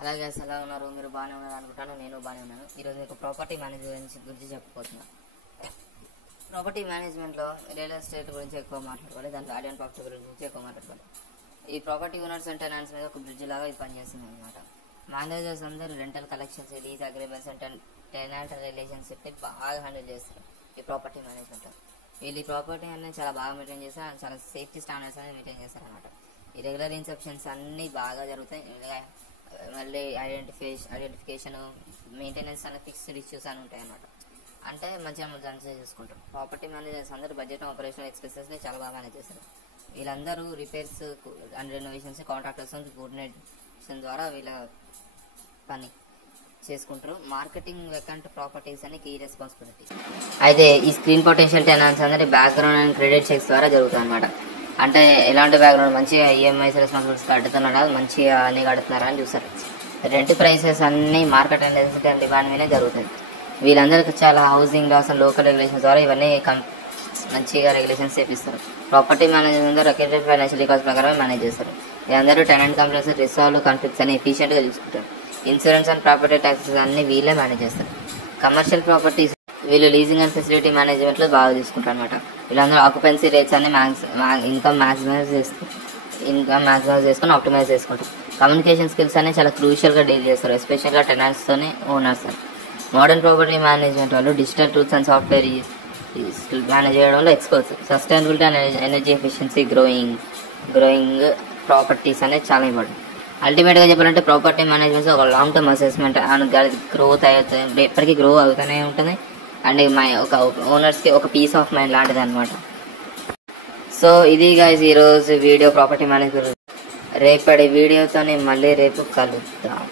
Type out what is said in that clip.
అలాగే ఎలా ఉన్నారు? మీరు బాగానే ఉన్నారు అనుకుంటాను. నేను బాగానే ఉన్నాను. ఈరోజు మీకు ప్రాపర్టీ మేనేజ్మెంట్ గురించి చెప్పబోతున్నాను. ప్రాపర్టీ మేనేజ్మెంట్లో రియల్ ఎస్టేట్ గురించి ఎక్కువ మాట్లాడుకోవాలి, దాంట్లో యాడ్ అండ్ ప్రాఫిట్ గురించి ఎక్కువ మాట్లాడుకోవాలి. ఈ ప్రాపర్టీ ఓనర్స్ అండ్ టెనెంట్స్ మీద ఒక బ్రిడ్జ్ లాగా ఇది పనిచేస్తుంది అనమాట. మేనేజర్స్ అందరూ rental collections, lease agreements and tenant రిలేషన్షిప్ని బాగా హ్యాండిల్ చేస్తారు ఈ ప్రాపర్టీ మేనేజ్మెంట్లో. వీళ్ళు ఈ ప్రాపర్టీ అనేది చాలా బాగా మెయింటైన్ చేస్తారు, చాలా సేఫ్టీ స్టాండర్డ్స్ అనేది మెయింటైన్ చేస్తారు అనమాట. ఈ రెగ్యులర్ ఇన్స్పెక్షన్స్ అన్నీ బాగా జరుగుతాయి. మళ్ళీ ఐడెంటిఫికేషన్, మెయింటెనెన్స్ అనే ఫిక్స్డ్ ఇష్యూస్ అని ఉంటాయి అన్నమాట. అంటే మంచిగా కన్సిడర్ చేసుకుంటారు. ప్రాపర్టీ మేనేజర్స్ అందరూ బడ్జెట్ ఆపరేషనల్ ఎక్స్పెన్సెస్ని చాలా బాగా మేనేజ్ చేస్తారు. వీళ్ళందరూ repairs and renovations contractors coordination ద్వారా వీళ్ళ పని చేసుకుంటారు. మార్కెటింగ్ వెకంట్ ప్రాపర్టీస్ అని కీ రెస్పాన్సిబిలిటీ. అయితే ఈ స్క్రీన్ పొటెన్షియల్ టెనెంట్స్ అనేది బ్యాక్గ్రౌండ్ అండ్ క్రెడిట్ చెక్స్ ద్వారా జరుగుతుంది అనమాట. అంటే ఎలాంటి బ్యాక్గ్రౌండ్, మంచిగా ఈఎంఐస్ రెస్పాన్సిబిలిటీస్ కడుతున్నారా, మంచిగా అన్ని కడుతున్నారా అని చూస్తారు. రెంట్ ప్రైసెస్ అన్ని market and density and demand మీదే జరుగుతుంది. వీళ్ళందరికీ చాలా housing laws and local regulations ద్వారా ఇవన్నీ మంచిగా రెగ్యులేషన్స్ చేపిస్తారు. ప్రాపర్టీ మేనేజ్మెంట్ రొకేటెడ్ ఫైనాన్షియల్ రికార్డ్స్ ప్రకారం మేనేజ్ చేస్తారు. వీళ్ళందరూ టెనెంట్ కంప్లైంట్స్, రిసాల్వ్ కాన్ఫ్లిక్ట్స్ అని ఎఫిషియెంట్గా చూసుకుంటారు. ఇన్సూరెన్స్ అండ్ ప్రాపర్టీ ట్యాక్సెస్ అన్ని వీళ్ళే మేనేజ్ చేస్తారు. కమర్షియల్ ప్రాపర్టీస్ వీళ్ళు లీజింగ్ అండ్ ఫెసిలిటీ మేనేజ్మెంట్లో బాగా తీసుకుంటారు అనమాట. వీళ్ళందరూ ఆక్యుపెన్సీ రేట్స్ అన్ని ఇన్కమ్ మ్యాక్సిమైజ్ చేసుకొని ఆప్టిమైజ్ చేసుకుంటారు. కమ్యూనికేషన్ స్కిల్స్ అన్ని చాలా క్రూషియల్గా డీల్ చేస్తారు, ఎస్పెషల్గా టెనెంట్స్తోనే ఓనర్స్. మోడర్న్ ప్రాపర్టీ మేనేజ్మెంట్ వాళ్ళు digital tools and software manage చేయడంలో experts. Sustainability and energy efficiency, growing properties అనేది చాలా ఇంపార్టెంట్. అల్టిమేట్గా చెప్పాలంటే ప్రాపర్టీ మేనేజ్మెంట్ ఒక long term assessment and growth అవుతుంది, ఎప్పటికీ గ్రో అవుతూనే ఉంటుంది. అండ్ ఒక ఓనర్స్కి ఒక పీస్ ఆఫ్ మైండ్ లాంటిది అనమాట. సో ఇది గైస్ ఈరోజు వీడియో ప్రాపర్టీ మేనేజ్మెంట్. రేపటి వీడియోతో మళ్ళీ రేపు కలుద్దాం.